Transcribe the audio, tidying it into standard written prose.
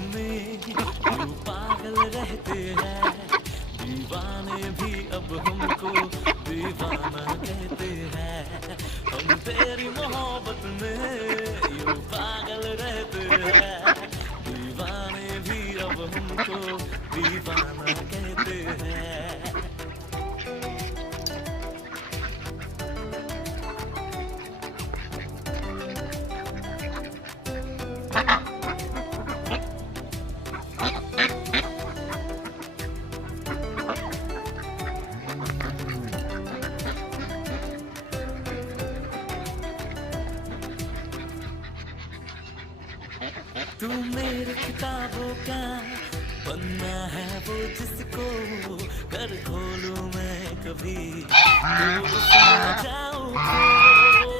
में क्यों पागल रहते हैं दीवाने भी अब हमको दीवाना कहते हैं हम तेरी मोहब्बत में यूं पागल रहते हैं दीवाने भी अब हमको दीवाना कहते हैं तू मेरे किताबों का पन्ना है वो जिसको कर खोलूं मैं कभी तो उसमें जाऊं खो।